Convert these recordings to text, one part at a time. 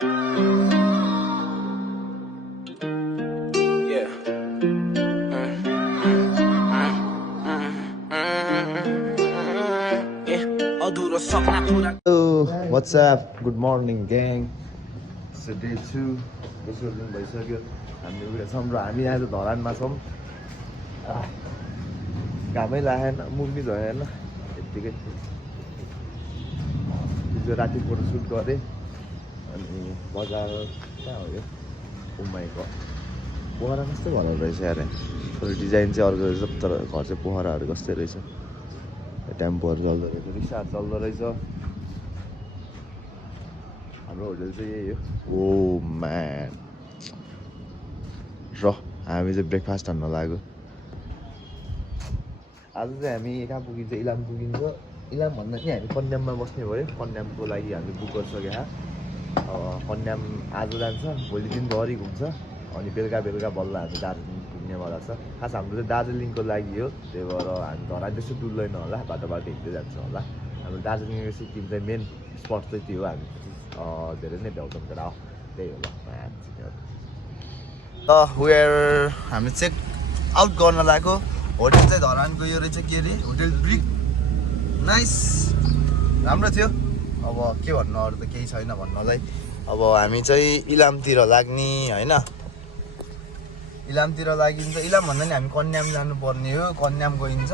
Hello, what's up? Good morning, gang. So day 2 दोस्रो दिन भइसक्यो हामी उयो छौँ र हामी आज धरानमा छौँ घामै लागेन मुख नि धोएन यत्तिकै हिजो राति फोटोसुट गरेँ अनि बजार कहाँ हो यो उमाईको पोखरा कस्तो भएर रहेछ यार थोरै डिजाइन चाहिँ अर्को रहेछ तर घर चाहिँ पोखराहरू कस्तै रहेछ टेम्पोहरू चल्दो रहेछ रिक्साहरू चल्दो रहेछ हाम्रो होटल चाहिँ यही हो ओ म्यान र हामी चाहिँ ब्रेकफास्ट हान्न लाग्यो आज चाहिँ हामी कहाँ पुगिन्छ इलाम पुगिन्छ इलाम भन्दा चाहिँ हामी कन्याममा बस्ने भयो कन्यामको लागि हामीले बुक गरिसक्यो कन्याम आज जान्छ भोलि दिनभरि घुम्छ अनि बेलुका बल्ल हामी दार्जिलिङ पुग्नेवाला छ खास हाम्रो चाहिँ दार्जिलिङको लागि हो त्यही भएर हामी धरान त्यस्तो डुल्दैन होला बाटो हिँड्दै जान्छ होला हाम्रो दार्जिलिङको सिक्किम चाहिँ मेन स्पट चाहिँ त्यो हो हामी धेरै नै भ्याउँछौँ तर त्यही हो ल वेयर हामी चेक आउट गर्न लाग्यो होटल चाहिँ धरानको यो रहेछ के अरे होटल ब्रिक नाइस राम्रो थियो अब के भन्नु अरू त केही छैन भन्नलाई अब हामी चाहिँ इलामतिर लाग्ने होइन इलामतिर लागिन्छ इलाम भन्दा नि हामी कन्याम जानुपर्ने हो कन्याम गइन्छ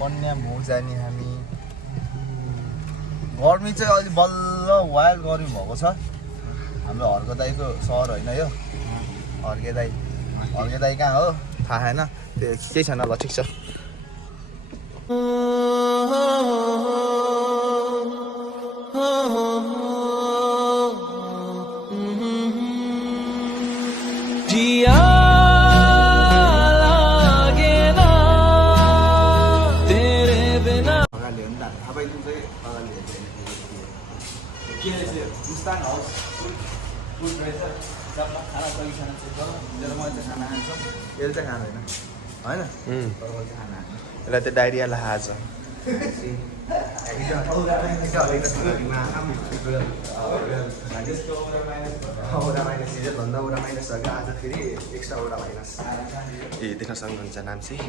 कन्याम हो जाने हामी गर्मी चाहिँ अलि बल्ल वाइल्ड गर्मी भएको छ हाम्रो हर्के दाईको सहर होइन यो हर्के दाई कहाँ हो थाहा छैन त्यो केही छैन ल ठिक छ मुस्ताङ हाउस फुड रहेछ जम्मा खाना सकिसकेन चेक गर मेरो मैले चाहिँ खाना खान्छ यसले चाहिँ खाँदैन होइन तर मैले चाहिँ खाना खान्छ यसलाई त्यो डाइरियालाई खाएको ए देख्न सक्नुहुन्छ नाम चाहिँ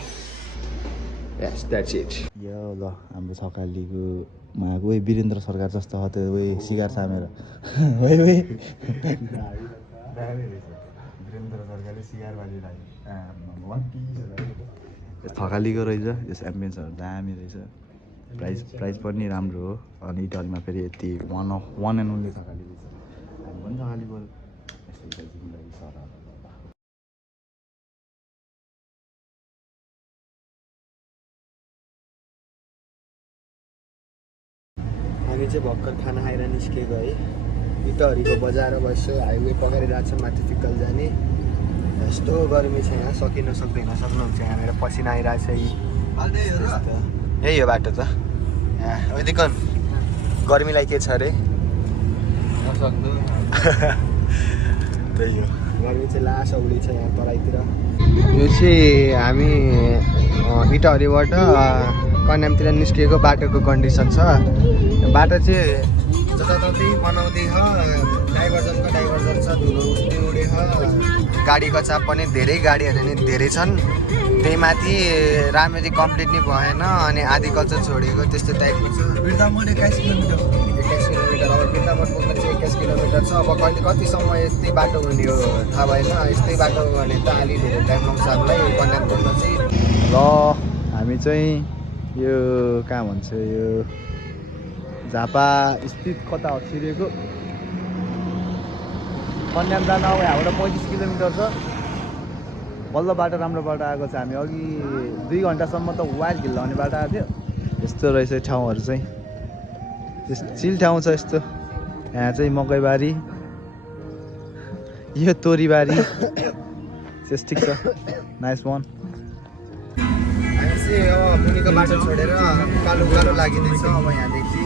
Yes, that's it. यो ल हाम्रो छकालीको माको ओइ वीरेन्द्र सरकार जस्तो हो त्यो ओइ सिगार सामेर ओइ वीरेन्द्र सरकारले सिगार बालिरहेको थकालीको रहेछ यस एम्बियन्सहरू दामी रहेछ प्राइस पनि राम्रो हो अनि इटलीमा फेरि यति वान एन्ड ओन्ली थकाली रहेछ हामी पनि थकालीको यस्तै जिन्दगी सर हामी चाहिँ भर्खर खाना खाएर निस्केको है इटहरीको बजार बस्यो हाइवे पकाइरहेको छ माथि फिक्कल जाने यस्तो गर्मी छ यहाँ सकिन सक्दैन सक्नुहुन्छ यहाँ मेरो पसिना आइरहेको छ यही हो बाटो त यहाँ यतिको गर्मीलाई के छ अरे नसक्नु त्यही हो गर्मी चाहिँ लास औली छ यहाँ तराईतिर यो चाहिँ हामी इटहरीबाट कन्यामतिर निस्किएको बाटोको कन्डिसन छ बाटो चाहिँ जताततै बनाउँदै डाइभर्जन छ धुलो उठ्दै उडेछ गाडीको चाप पनि धेरै गाडीहरू नि धेरै छन् त्यही माथि राम्ररी कम्प्लिट नै भएन अनि आदिकल्चर छोडेको त्यस्तो टाइपको छ बिर्तामोड 21 किलोमिटर अब बिर्तामोड पुग्न चाहिँ 21 किलोमिटर छ अब कहिले कतिसम्म यस्तै बाटो हुने हो थाहा भएन यस्तै बाटो भने त अलि धेरै टाइम लाग्छ हामीलाई कन्याम पुग्न चाहिँ ल हामी चाहिँ यो कहाँ भन्छ यो झापा स्थित कता हो छिरेको कन्याम जान अब यहाँबाट 35 किलोमिटर छ बल्ल बाटो राम्रो बाटो आएको छ हामी अघि 2 घन्टासम्म त वाइल्ड हिल लाउने बाटो आएको थियो यस्तो रहेछ ठाउँहरू चाहिँ चिल ठाउँ छ यस्तो यहाँ चाहिँ मकैबारी यो तोरीबारी त्यस ठिक छ नाइस वान मुनिको बाटो छोडेर कालो कालो लागिँदैछ अब यहाँदेखि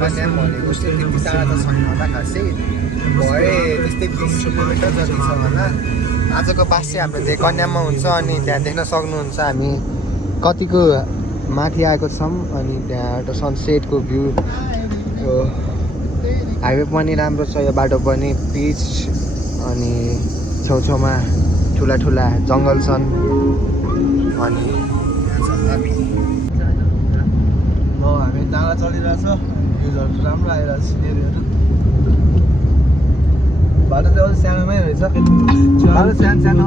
कन्याम भनेको चाहिँ त्यति टाढा त छैन होला खासै भए त्यस्तै 20 किलोमिटर जति छ होला आजको बास चाहिँ हाम्रो त्यही कन्याममा हुन्छ अनि त्यहाँ देख्न सक्नुहुन्छ हामी कतिको माथि आएको छौँ अनि त्यहाँबाट सनसेटको भ्यू यो हाइवे पनि राम्रो छ यो बाटो पनि पिच अनि छेउछाउमा ठुला ठुला जङ्गल छन् अनि हामी जाँदा चलिरहेछ भ्युजहरू राम्रो आइरहेछ सिनेरीहरू बाटो चाहिँ अलिक सानोमै रहेछ बाटो सानो सानो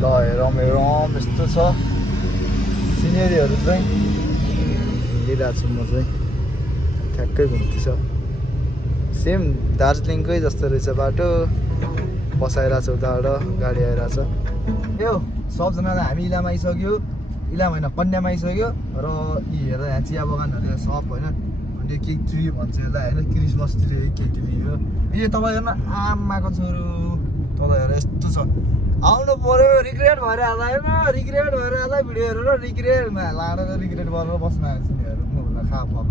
ल हेरौँ यस्तो छ सिनेरीहरू चाहिँ हिँडिरहेको छु म चाहिँ ठ्याक्कै घुम्ती छ सेम दार्जिलिङकै जस्तो रहेछ बाटो बसाइरहेको छ उताबाट गाडी आइरहेछ यो सबजनालाई हामी इलाम आइसक्यो इलाम होइन कन्याम आइसक्यो र यी हेर यहाँ चिया बगानहरू सब होइन अनि के ट्री भन्छ यसलाई होइन क्रिसमस ट्री के ट्री हो यो तपाईँ हेर्नु आमाको छोरो तपाईँ हेर यस्तो छ आउनु पर्यो रिग्रेट भएर हाल्दा होइन रिग्रेट भएर हाल्दा भिडियो हेरेर रिग्रेटमा लाएर रिग्रेट गरेर बस्नु आएको तिनीहरू म खा फक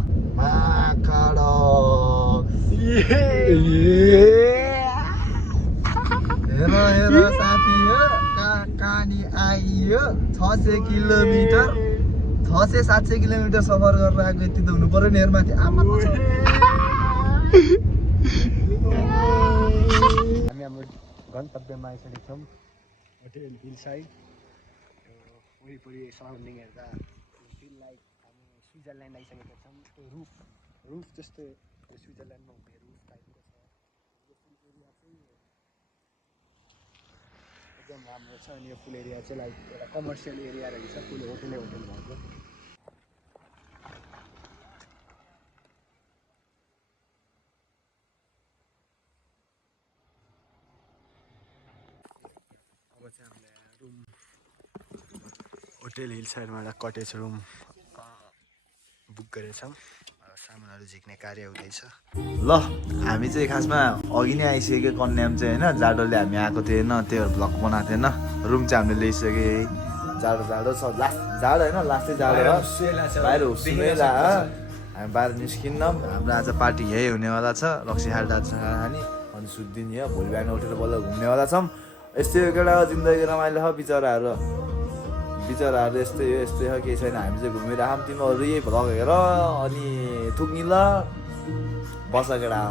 हेर हेर साथी हो कहानी आइयो 600 किलोमिटर 600-700 किलोमिटर सफर गरेर आएको यति त हुनु पर्यो नि हेर माथि आमा हामी हाम्रो गन्तव्यमा आइसकेका छौँ होटेल हिल साइड वरिपरि सराउन्डिङ हेर्दा फिल लाइक हामी स्विजरल्यान्ड आइसकेका छौँ त्यो रुफ जस्तो स्विजरल्यान्डमा हुने रुफ टाइपको छ यो फुल एरिया चाहिँ एकदम राम्रो छ अनि यो फुल एरिया चाहिँ लाइक एउटा कमर्सियल एरिया रहेछ फुल होटेल भएको अब चाहिँ हामीले रुम होटेल हिल साइडमा एउटा कटेज रुम बुक गरेछौँ सामानहरू झिक्ने कार्य हुँदैछ ल हामी चाहिँ खासमा अघि नै आइसक्यो कन्याम चाहिँ होइन जाडोले हामी आएको थिएन त्यो भ्लग बनाएको थिएन रुम चाहिँ हामीले ल्याइसक्यो जाडो जाडो छ लास्ट जाडो होइन लास्टै जाडो हो बाहिर हुस्मेला हामी बाहिर निस्किन्नौँ हाम्रो आज पार्टी यही हुनेवाला छ रक्सी हाल्दासँग खाने अनि सुत्दिने हो भोलि बिहान उठेर बल्ल घुम्नेवाला छौँ यस्तै केटा जिन्दगी रमाइलो छ बिचराहरू यस्तै हो केही छैन हामी चाहिँ घुमिरहौँ तिमीहरू यही भ्लग हेर अनि थुक्नि ल बस केटा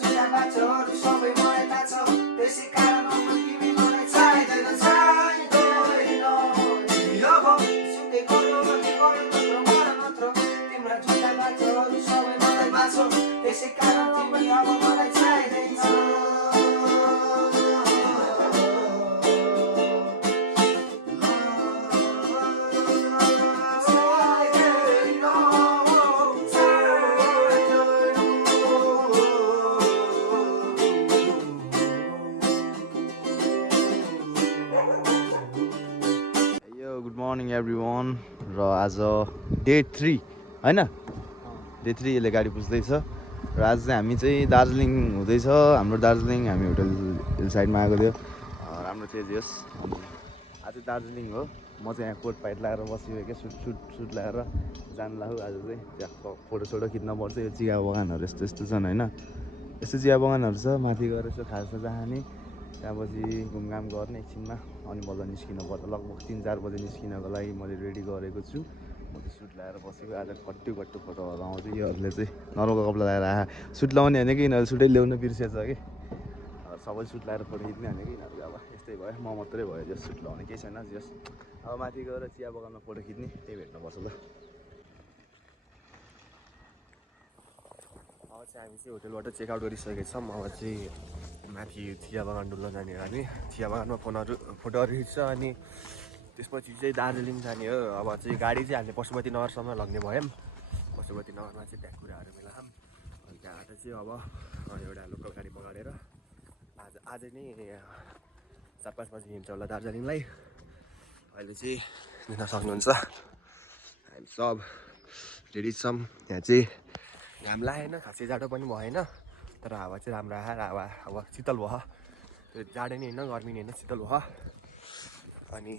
जुत्ता बाटोहरू सबै मलाई थाहा छ त्यसै कारण तिमी मलाई चाहिँदैन अब सुतेको मात्र तिम्रा जुत्ता बाटोहरू सबै मलाई थाहा छ त्यसै कारण तिमी अब मलाई चाहिँदैन गुड मर्निङ एभ्रिवान र आज डे 3 होइन डे 3 यसले गाडी पुज्दैछ र आज चाहिँ हामी चाहिँ दार्जिलिङ हुँदैछ हाम्रो दार्जिलिङ हामी होटल हिल साइडमा आएको थियो राम्रो थियो जस आज दार्जिलिङ हो म चाहिँ यहाँ कोट पाइट लगाएर बसिरहेको क्या सुट लगाएर जानु लाग्यो आज चाहिँ त्यहाँ फोटोसोटो खिच्न पर्छ यो चिया बगानहरू यस्तो यस्तो छन् होइन यस्तो चिया बगानहरू छ माथि गएर यसो खाजा जाने त्यहाँपछि घुमघाम गर्ने एकछिनमा अनि बल्ल निस्किनु पर्छ लगभग 3-4 बजे निस्किनको लागि मैले रेडी गरेको छु म चाहिँ सुट लगाएर बसेको आज खट्टु फोटोहरू आउँछ योहरूले चाहिँ नर्मलको कपडा लगाएर आए सुट लगाउने होइन कि यिनीहरू सुटै ल्याउनु बिर्सेछ कि सबै सुट लगाएर फोटो खिच्ने होइन कि यिनीहरू अब यस्तै भयो म मात्रै भयो जस सुट लगाउने केही छैन जस अब माथि गएर चिया बगानमा फोटो खिच्ने त्यही भेट्नुपर्छ ल अब चाहिँ हामी चाहिँ होटलबाट चेकआउट गरिसकेको छौँ अब चाहिँ माथि चिया बगान डुल्न जाने हो हामी चिया बगानमा फोटोहरू खिच्छ अनि त्यसपछि चाहिँ दार्जिलिङ जाने हो अब चाहिँ गाडी चाहिँ हामीले पशुपति नगरसम्म लग्ने भयौँ पशुपति नगरमा चाहिँ त्यहाँ कुराहरू मिलाऊँ अनि त्यहाँबाट चाहिँ अब एउटा लोकल गाडी पगाडेर आज नै 4-5 बजी हिँड्छ होला दार्जिलिङलाई अहिले चाहिँ दिन सक्नुहुन्छ हामी सब रेडी छौँ यहाँ चाहिँ घाम लागेन खासै जाडो पनि भएन तर हावा चाहिँ राम्रो आएर हावा शीतल भयो त्यो जाडो नि होइन गर्मी नि होइन शीतल भयो अनि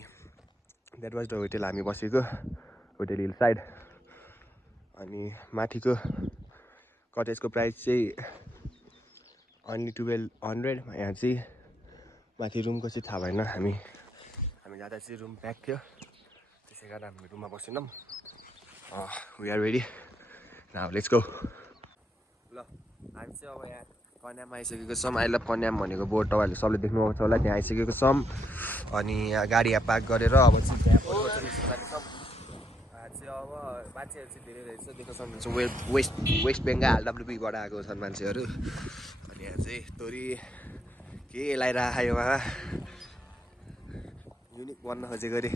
द्याट वाज द होटेल हामी बसेको होटेल हिल साइड अनि माथिको कटेजको प्राइस चाहिँ अन्ली 1200 यहाँ चाहिँ माथि रुमको चाहिँ थाहा भएन हामी जाँदा चाहिँ रुम प्याक थियो त्यसै कारण हामी रुममा बसेनौँ we are ready now let's go ल हामी चाहिँ अब यहाँ कन्याममा आइसकेको छौँ आई लभ कन्याम भनेको बोर्ड तपाईँहरूले सबले देख्नुभएको छ होला त्यहाँ आइसकेको छौँ अनि यहाँ गाडी यहाँ पार्क गरेर अब चाहिँ त्यहाँ फोटो खिच्न जानेछौँ चाहिँ अब मान्छेहरू चाहिँ धेरै रहेछ देख्न सक्नुहुन्छ वेस्ट बेङ्गाल डब्लुबीबाट आएको छन् मान्छेहरू अनि यहाँ चाहिँ तोरी के लगाइरहेको उहाँ युनिक बन्न खोजेको अरे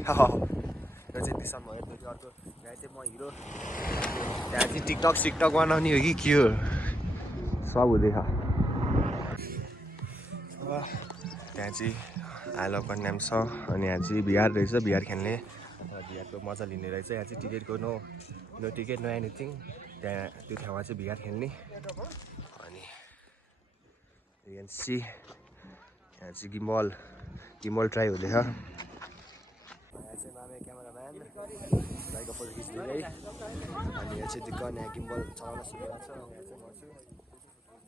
यो चाहिँ दिसन भयो त्यो चाहिँ अर्को यहाँ चाहिँ म हिरो त्यहाँ चाहिँ टिकटक बनाउने हो कि के हो सब हुँदैछ त्यहाँ चाहिँ आई लभ कन्याम छ अनि यहाँ चाहिँ बिहार रहेछ बिहार खेल्ने बिहारको मजा लिने रहेछ यहाँ चाहिँ टिकटको नो टिकट नो एनिथिङ त्यहाँ त्यो ठाउँमा चाहिँ बिहार खेल्ने अनि सी यहाँ चाहिँ गिम्बल ट्राई हुँदैछ यहाँ चाहिँ मामे क्यामेराम्यान भाइको फोटो खिच्दै अनि यहाँ चाहिँ दुकान यहाँ गिम्बल चलाउन सुरु छ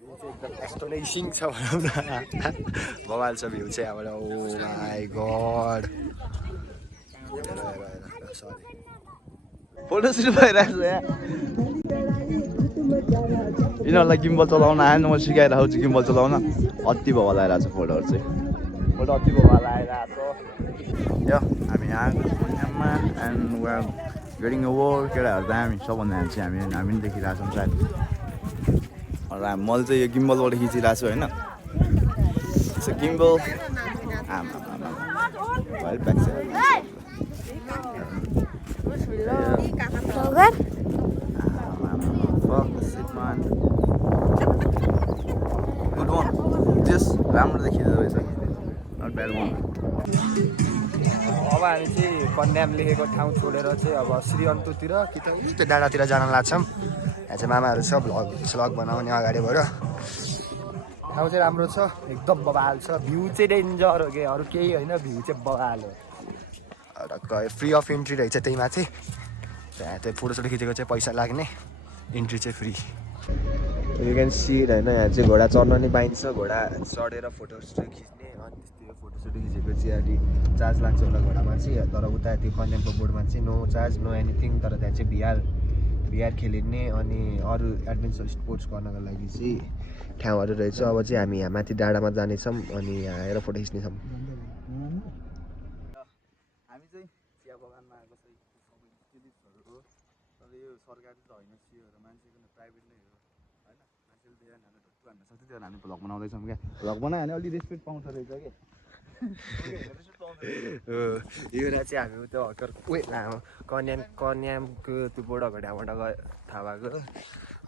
यो चाहिँ एकदम एस्टोनाइसिङ छ भनौँ न बवाल छ भ्यू चाहिँ यहाँबाट oh my god sorry photo shoot भइरहेको छ यहाँ यिनीहरूलाई गिम्बल चलाउन आएन म सिकाइरहेको छु गिम्बल चलाउन अति भवा लगाइरहेको छ फोटोहरू चाहिँ फोटो अति भवा लगाइरहेको छ यो हामी यहाँ कन्याममा एन्ड वेआर गेटिङ ओभर केटाहरू त हामी सबभन्दा चाहिँ हामी पनि देखिरहेको छौँ सायद र मैले चाहिँ यो गिम्बलबाट खिचिरहेको छु होइन सो गिम्बल गुड वान जस राम्रो देखिँदो रहेछ नट ब्याड वान अब हामी चाहिँ कन्याम लेखेको ठाउँ छोडेर चाहिँ अब श्रीअन्तुतिर कि त त्यो डाँडातिर जान लाग्छौँ यहाँ चाहिँ मामाहरू छ भ्लग बनाउने अगाडिबाट ठाउँ चाहिँ राम्रो छ एकदम बवाल छ भ्यू चाहिँ डेन्जर हो कि अरू केही होइन भ्यू चाहिँ बवाल हो र फ्री अफ इन्ट्री रहेछ त्यही माथि त्यहाँ त्यो फोटोसोटो खिचेको चाहिँ पैसा लाग्ने इन्ट्री चाहिँ फ्री यु क्यान सी होइन यहाँ चाहिँ घोडा चढ्न नि पाइन्छ घोडा चढेर फोटोसोटो खिच्ने अनि त्यो फोटोसोटो खिचेको चाहिँ अलि चार्ज लाग्छ होला घोडामा चाहिँ तर उता त्यो कन्यामको बोर्डमा चाहिँ नो चार्ज नो एनिथिङ तर त्यहाँ चाहिँ बिहार खेलिने अनि अरू एडभेन्चर स्पोर्ट्स गर्नको लागि चाहिँ ठाउँहरू रहेछ। अब चाहिँ हामी यहाँ माथि डाँडामा जानेछौँ अनि यहाँ आएर फोटो खिच्नेछौँ। हामी चाहिँ चिया बगानमा आएको छ सबै टुरिस्टहरू हो तर यो सरकारी त होइन सियोहरू मान्छेको प्राइभेट नै हो होइन मान्छेले धेरै हाल्नु टक्क हान्न सक्छ त्यो हामी भ्लग बनाउँदैछौँ क्या भ्लग बनायो भने अलि रेस्पेक्ट पाउँछ रहेछ कि यो चाहिँ हामी त्यो हकर कन्यामको त्यो बोर्ड अगाडिबाट थाहा भएको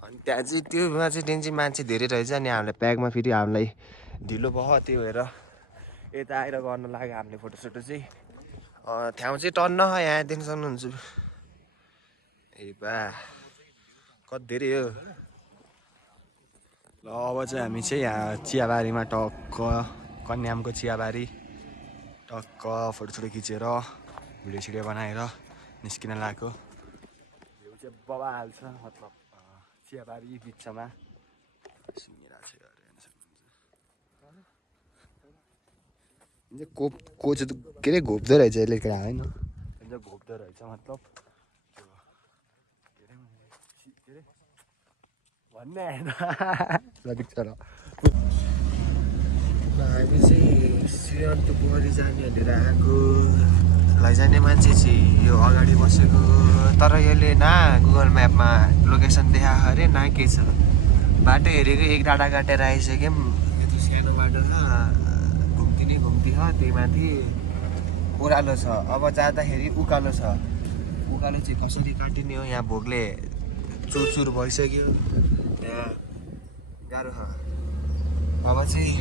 अनि त्यहाँ चाहिँ त्योमा चाहिँ त्यहाँ चाहिँ मान्छे धेरै रहेछ अनि हामीलाई प्याकमा फेरि हामीलाई ढिलो भयो त्यही भएर यता आएर गर्न लाग्यो हामीले फोटोसोटो चाहिँ ठाउँ चाहिँ टन्न यहाँदेखि सक्नुहुन्छ ए बा कति धेरै हो ल अब चाहिँ हामी चाहिँ यहाँ चियाबारीमा टक्क कन्यामको चियाबारी टक्क फोटोसोटो खिचेर भिडियो सिडियो बनाएर निस्किन लागेको भ्यू चाहिँ बबा हाल्छ मतलब चियाबारी बिचमा को चाहिँ के अरे घोप्दो रहेछ यसले केटा होइन घोप्दो रहेछ मतलब भन्ने होइन बिचरा हामी चाहिँ श्रीअन्त पोखरी जाने भनेर आएको लैजाने मान्छे चाहिँ यो अगाडि बसेको तर यसले न गुगल म्यापमा लोकेसन देखाएको अरे न के छ बाटो हेरेको एक डाँडा काटेर आइसक्यौँ यस्तो सानो बाटो छ घुम्ती छ त्यही माथि ओह्रालो छ अब जाँदाखेरि उकालो छ उकालो चाहिँ कसरी काटिने हो यहाँ भोकले चुरचुर भइसक्यो यहाँ गाह्रो छ अब चाहिँ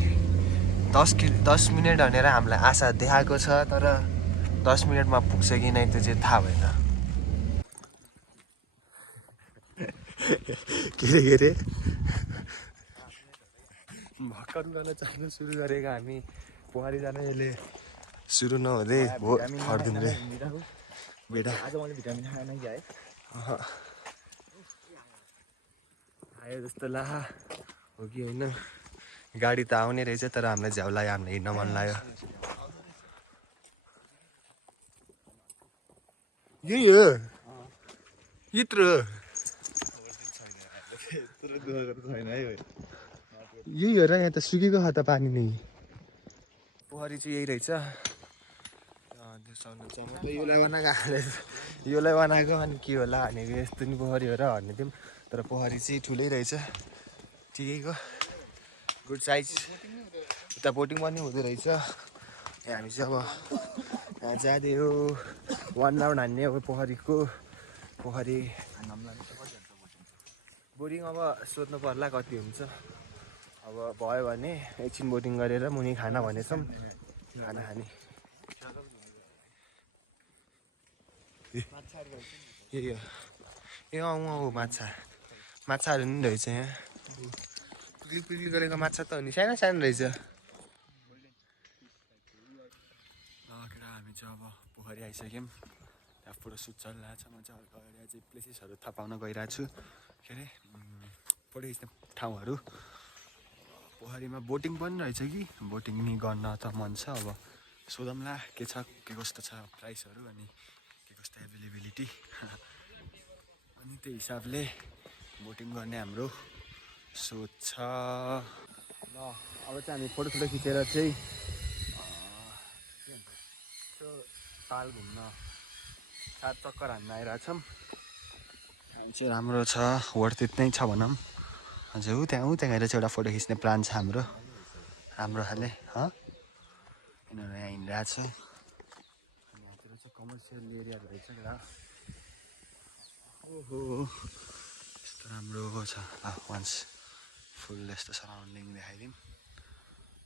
10 मिनट भनेर हामीलाई आशा देखाएको छ तर 10 मिनटमा पुग्छ कि नै त्यो चाहिँ थाहा भएन के अरे भर्खर गर्न चाहनु सुरु गरेको हामी पोखरी जान यसले सुरु नहुँदै हो फर्दिँदै बेटा आज मैले भिटामिन खाएन कि है आयो जस्तो ला हो कि होइन गाडी त आउने रहेछ तर हामीलाई झ्याउ लाग्यो हामीलाई हिँड्न मन लाग्यो यही हो यत्रो यही हो र यहाँ त सुकेको छ त पानी नै पोखरी चाहिँ यही रहेछ योलाई बनाएको अनि के होला भनेको यस्तो नि पोखरी हो र भन्ने थियौँ तर पोखरी चाहिँ ठुलै रहेछ ठिकैको गुड साइज उता बोटिङ पनि हुँदो रहेछ हामी चाहिँ अब यहाँ जाँदै हो 1 राउन्ड हान्ने अब पोखरी बोटिङ अब सोध्नु पर्ला कति हुन्छ अब भयो भने एकछिन बोटिङ गरेर मुनि खाना भनेछौँ खाना खाने ए अँ माछाहरू नि रहेछ यहाँ पिक्लिक गरेको माछा त हो नि सानो सानो रहेछ केटा हामी चाहिँ अब पोखरी आइसक्यौँ त्यहाँ फोटो सुट चलिरहेको छ म चाहिँ अगाडि चाहिँ प्लेसेसहरू थाहा पाउन गइरहेको छु के अरे फोटो खिच्ने ठाउँहरू पोखरीमा बोटिङ पनि रहेछ कि बोटिङ नि गर्न त मन छ अब सोधौँला के छ के कस्तो छ प्राइसहरू अनि के कस्तो एभाइलेबिलिटी अनि त्यही हिसाबले बोटिङ गर्ने हाम्रो सोच छ ल अब चाहिँ हामी फोटो खिचेर चाहिँ ताल घुम्न सात चक्कर हान्न आइरहेछौँ हामी चाहिँ राम्रो छ वर्थ इट नै छ भनौँ हजुर त्यहाँ गएर चाहिँ एउटा फोटो खिच्ने प्लान छ हाम्रो राम्रो खाले यिनीहरू यहाँ हिँडिरहेको छ अनि यहाँतिर चाहिँ कमर्सियल एरिया रहेछ क्या ओहो यस्तो राम्रो छ वान्स फुल यस्तो सराउन्डिङ देखाइदिउँ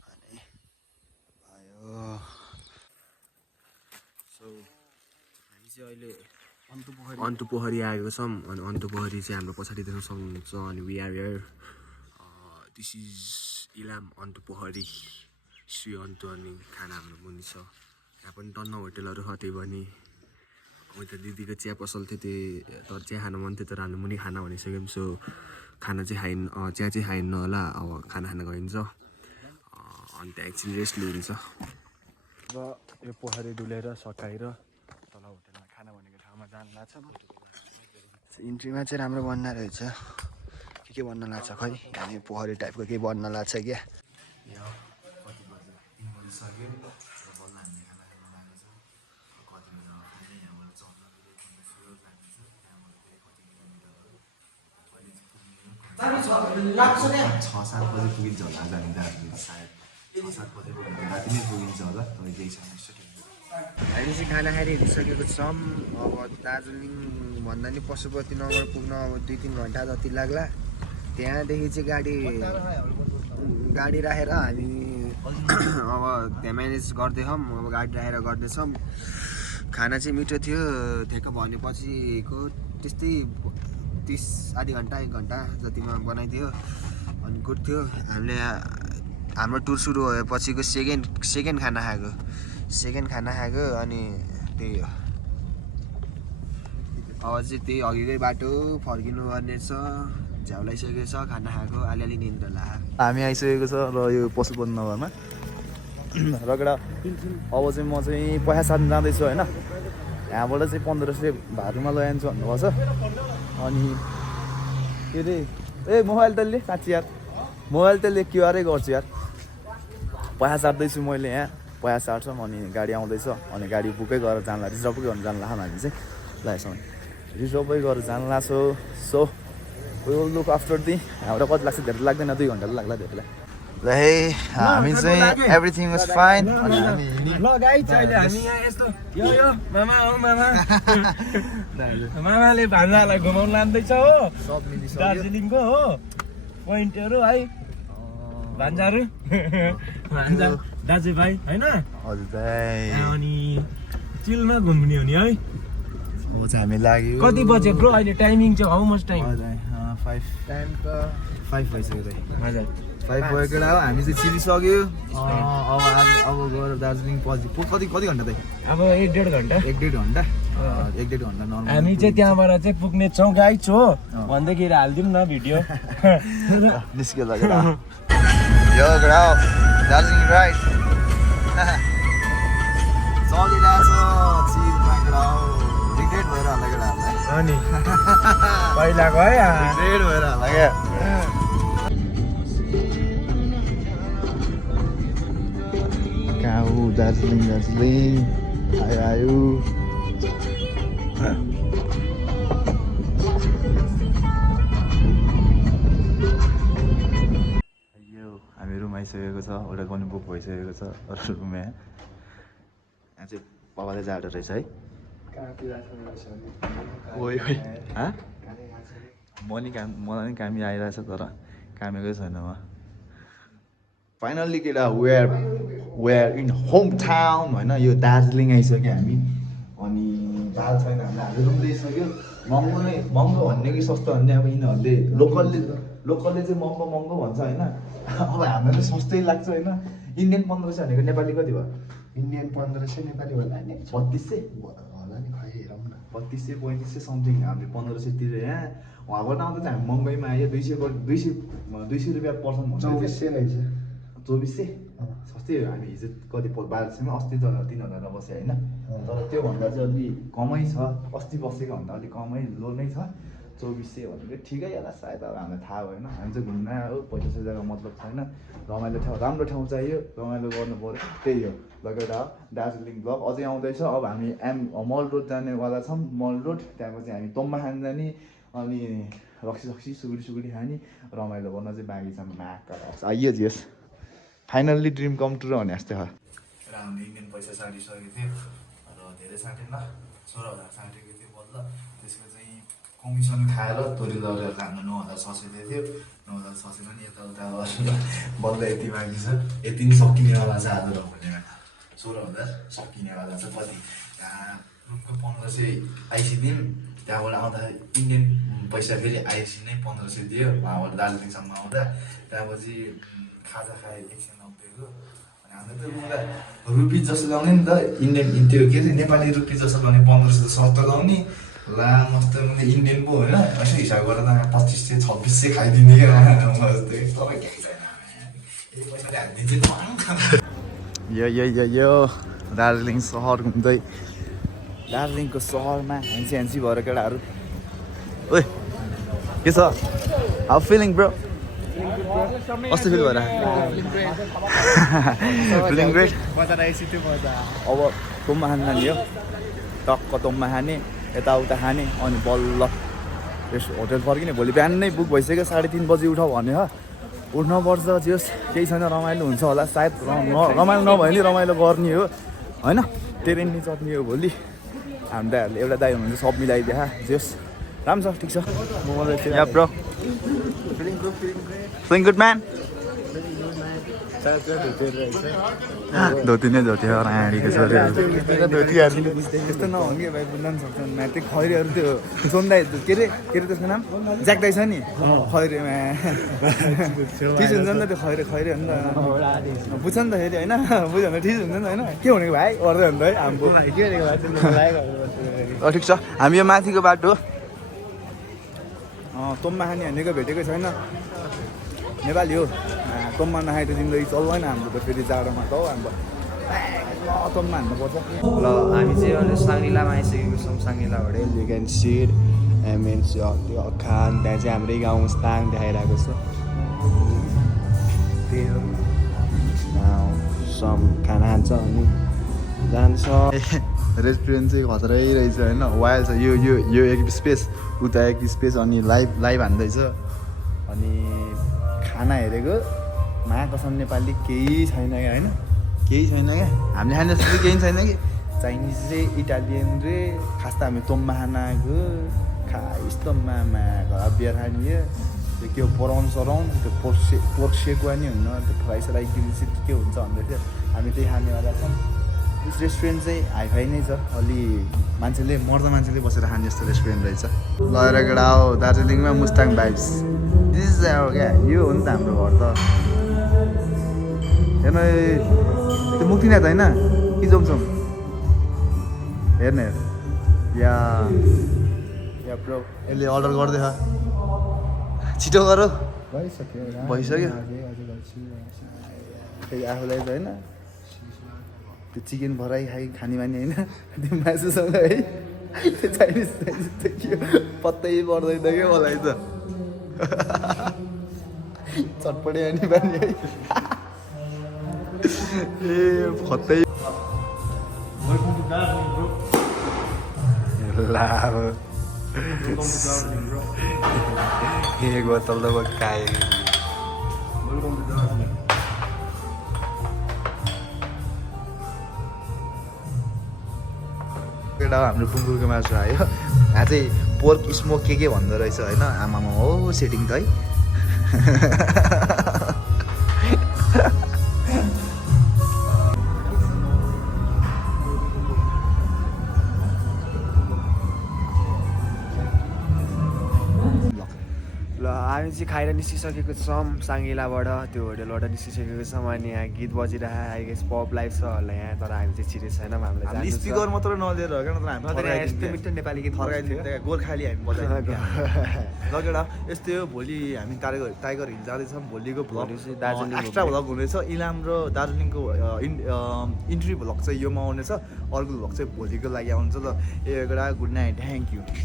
अनि भयो सो हामी चाहिँ अहिले अन्तु पोखरी आएको छौँ अनि अन्तु पोखरी चाहिँ हाम्रो पछाडि देख्न सक्नुहुन्छ अनि we are here this is Ilam Antu Pokhari Shri अन्तु अनि खाना हाम्रो मुनि छ यहाँ पनि टन्न होटेलहरू छ त्यही पनि उता दिदीको चिया पसल थियो त्यही तर चिया खानु मन थियो तर हामी मुनि खाना भनिसक्यौँ सो खाना चाहिँ चिया चाहिँ खाइन्न होला अब खाना खान गइन्छ अनि त्यहाँ एकछिन रेस्ट लिन्छ अब यो पोखरी डुलेर सकाएर तल होटेलमा खाना भनेको ठाउँमा जानु लाग्छ इन्ट्रीमा चाहिँ राम्रो बन्दा रहेछ के भन्न लाग्छ खै हामी पोखरी टाइपको केही भन्न लाग्छ क्या छ 7 बजे पुगिन्छ होला जाने दार्जिलिङ सायद 6-7 बजे राति नै पुगिन्छ होला तपाईँ केही छैन हामी चाहिँ खाना खाएर हिँडिसकेको छौँ अब दार्जिलिङ भन्दा नि पशुपतिनगर पुग्न अब 2-3 घन्टा जति लाग्ला त्यहाँदेखि चाहिँ गाडी राखेर हामी अब त्यहाँ म्यानेज गर्दैछौँ अब गाडी राखेर गर्दैछौँ खाना चाहिँ मिठो थियो ठ्याक्क भनेपछिको त्यस्तै 30 आधी घन्टा 1 घन्टा जतिमा बनाइदियो अनि गुड थियो हामीले हाम्रो टुर सुरु भएपछिको सेकेन्ड खाना खाएको अनि त्यही हो अब चाहिँ त्यही अघिकै बाटो फर्किनु पर्ने छ झ्याउ लगाइसकेको छ खाना खाएको अलिअलि निन्द्रा लाग्यो हामी आइसकेको छ र यो पशुपतिनगरमा रगडा अब चाहिँ म चाहिँ पैसा सार्नु जाँदैछु होइन यहाँबाट चाहिँ 1500 भारूमा लैजान्छु भन्नुभएको छ अनि के अरे ए मोबाइल तैँले साँच्ची यार मोबाइल तैँले क्युआरै गर्छु यार पैसा सार्दैछु मैले यहाँ पैसा सार्छौँ अनि गाडी आउँदैछ अनि गाडी बुकै गरेर जानला रिजर्भै गरेर जानला हामी चाहिँ ल यसो रिजर्भै गरेर जानला so will look after the हाम्रो कति लाग्छ धेरै लाग्दैन 2 घन्टा लाग्ला धेरैलाई ल है हामी चाहिँ एभ्रिथिङ वाज फाइन अनि हामी ल गाइस अहिले हामी यहाँ यस्तो यो मामा हो मामा मामाले भान्जालाई घुमाउन लाँदैछ हो सब मिलिसक्यो दार्जिलिङको हो पोइन्टहरू है भान्जाहरू भान्जा दाजुभाइ होइन हजुर दाइ अनि चिलमा घुम्ने हो नि है अब चाहिँ हामी लाग्यो कति बजे ब्रो अहिले टाइमिङ चाहिँ हाउ मच टाइम 5 टाइम त 5 भइसक्यो दाइ हजुर 5 भएको बेला हो हामी चाहिँ चिरिसक्यो अब गएर दार्जिलिङ पछि कति घन्टा दाइ अब 1-1.5 घन्टा 1-1.5 घन्टा 1-1.5 घन्टा नर्मल हामी चाहिँ त्यहाँबाट चाहिँ पुग्ने छौँ गाइस हो भन्दाखेरि हालिदिउँ न भिडियो निस्क्यो लगेर यो गरा दार्जिलिङ राइड चलिरहेछ चिरमा गरा रिग्रेट भएर होला केटाहरूलाई अनि पहिलाको है रिग्रेट भएर होला क्या कहाँ हो दार्जिलिङ आयो हामी रुम आइसकेको छ होटल पनि बुक भइसकेको छ रुम यहाँ चाहिँ पापाले जाडो रहेछ है मलाई नि कामी आइरहेछ तर कामेकै छैन म फाइनल्ली केटा वेयर इन होम टाउन होइन यो दार्जिलिङ आइसक्यो हामी अनि दाल छैन हामीले रुम लिइसक्यो महँगो भन्ने कि सस्तो भन्ने अब यिनीहरूले लोकलले चाहिँ महँगो भन्छ होइन अब हामीलाई चाहिँ सस्तै लाग्छ होइन इन्डियन 1500 भनेको नेपाली कति भयो इन्डियन 1500 नेपाली होला नि 3200 होला नि खै हेरौँ न 3200-3500 समथिङ हामीले 1500 तिरेर यहाँ उहाँबाट आउँदा चाहिँ हामी महँगैमा आयो 200 रुपियाँ पर्छ भन्छ 2400 रहेछ 2400 सस्तै हो हामी हिजो कति 1200मा अस्ति त 3000 बस्यो होइन तर त्योभन्दा चाहिँ अलि कमै छ अस्ति बसेको भन्दा अलिक कमै लो नै छ 2400 भनेको ठिकै होला सायद अब हामीलाई थाहा भएन हामी चाहिँ घुम्न आयो पैसा सैसाको मतलब छैन रमाइलो ठाउँ राम्रो ठाउँ चाहियो रमाइलो गर्नु पऱ्यो त्यही हो लगेर दार्जिलिङ ब्लग अझै आउँदैछ अब हामी मल रोड जानेवाला छौँ मल रोड त्यहाँपछि हामी तोम्बा खान जाने अनि रक्सी सुगुडी खाने रमाइलो गर्न चाहिँ बाँकी छ माका आइयो जियोस् फाइनल्ली ड्रिम कम टु भने जस्तै हो र हामीले इन्डियन पैसा साटिसकेको थियो र धेरै साटेन 16,000 साटेको थियो बल्ल त्यसको चाहिँ कमिसन खाएर तोरी लगेर हाम्रो 9,600 थियो 9,600 पनि यताउता बल्ल यति बाँकी छ यति नै सकिनेवाला छ आज रमाइलो 16,000 सकिनेवाला छ कति रुमको 1500 आइसी दिउँ त्यहाँबाट आउँदा इन्डियन पैसा फेरि आइसी नै 1500 दियो उहाँबाट दार्जिलिङसम्म आउँदा त्यहाँपछि खाजा खाएँ 190को अनि हाम्रो त रुमलाई रुपिस जस्तो लाउने नि त इन्डियन त्यो के अरे नेपाली रुपिस जस्तो लाउने 1500 सस्तो लाउने ला मस्त मैले इन्डियन पो होइन यसो हिसाब गरेर त 2500 2600 खाइदिने क्या जस्तै तर केही छैन यही पैसाले हालिदिन्छ यो दार्जिलिङ सहर घुम्दै दार्जिलिङको सहरमा ह्यान्सी भएर केटाहरू ओइ के छ हाउ फिलिङ ब्रो कस्तो फिल भएर फिलिङ ग्रेट अब तोम्मा खान जाने हो टक्क तोम्मा खाने यताउता खाने अनि बल्ल यस होटेल फर्किने भोलि बिहान नै बुक भइसक्यो 3:30 बजी उठ भन्यो हो उठ्नुपर्छ जस केही छैन रमाइलो हुन्छ होला सायद रमाइलो नभए नि रमाइलो गर्ने हो होइन ट्रेननी चट्नी हो भोलि हामी दाइहरूले एउटा दाइ हुनुहुन्छ सब मिलाइदिए जस राम्रो छ ठिक छ म मलाई ब्रो फिलिङ गुड म्यान धोती नै धोती राँडीको छोरीहरू त्यस्तो नहो कि भाइ बुझ्न पनि सक्छ त्यो खैरीहरू त्यो सोन्दाई के अरे त्यसको नाम ज्याक्दाई छ नि खैरीमा ठिस हुन्छ नि त त्यो खैरी हो नि त बुझ्छ नि त फेरि होइन बुझ्यो भने ठिस हुन्छ नि त होइन के भनेको भाइ गर्दै हुन्छ है हाम्रो ठिक छ हामी यो माथिको बाटो तोम्मा खाने भनेको भेटेको छैन नेपाली हो तोम्मा नखाए त जिन्दगी चल्दैन हाम्रो त फेरि जाडोमा त हो हाम्रो तोम्मा हान्नुपर्छ ल हामी चाहिँ अहिले साङ्ग्रिलामा आइसकेको छौँ Shangri-La hotel you can see it means त्यो अखान त्यहाँ चाहिँ हाम्रै गाउँ स्ताङ देखाइरहेको छ त्यही हो सम खाना खान्छ अनि जान्छ रेस्टुरेन्ट चाहिँ खतरै रहेछ होइन वाइल छ यो एक स्पेस उता एक स्पेस अनि लाइभ हान्दैछ अनि खाना हेरेको महाकसम नेपाली केही छैन क्या होइन केही छैन क्या हामीले खाने जस्तो चाहिँ केही छैन कि चाइनिज रे इटालियन रे खास त हामी तोम्मा खाना आएको खाइस तोम्मामा घर बियर खाने त्यो के हो पराउन सराउन त्यो पोर्क सेकुवा नि हुन्न त्यो फ्राई सराई ग्रिल के हुन्छ भन्दै थियो हामी त्यही खानेवाला छौँ यस रेस्टुरेन्ट चाहिँ हाइफाई नै छ अलि मर्द मान्छेले बसेर खाने जस्तो रेस्टुरेन्ट रहेछ लगेर केटा हो दार्जिलिङमा मुस्ताङ भाइब्स दिस इज क्या यो हो नि त हाम्रो घर त हेर्न त्यो मुक्तिनाथ होइन कि जोमसोम हेर्ने या ब्रो यसले अर्डर गर्दै छिटो गर भइसक्यो फेरि आफूलाई त होइन त्यो चिकन भराइ खाने बानी होइन त्यो मासुसँग है त्यो चाइनिज त के पत्तै पर्दैन क्या मलाई त चटपटे अनि बानी है ए खत्तै ला एक बोतल त काए केटा हाम्रो कुकुरको मासु आयो यहाँ चाहिँ पोर्क स्मोक के भन्दो रहेछ होइन आमामा हो सेटिङ त है ल हामी चाहिँ खाएर निस्किसकेको छौँ साङ्गिलाबाट त्यो होटेलबाट निस्किसकेको छौँ अनि यहाँ गीत बजिरहेको आई गेस पप लाइफ छ होला यहाँ तर हामी चाहिँ छिटो छैनौँ हामीलाई स्पिकर मात्र नलिएर हो क्या यस्तो मिठो नेपाली गीत फर्काइदियो गोर्खाली हामी बजाइदियो लगेर यस्तै हो भोलि हामी टाइगर हिल जाँदैछौँ भोलिको भ्लग दार्जिलिङ एक्स्ट्रा भ्लग हुनेछ इलाम र दार्जिलिङको इन्ट्री भ्लग चाहिँ योमा आउनेछ अर्को भ्लग चाहिँ भोलिको लागि आउँछ ल एउटा गुड नाइट थ्याङ्क यू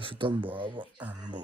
सुतम भयो अब आम्बो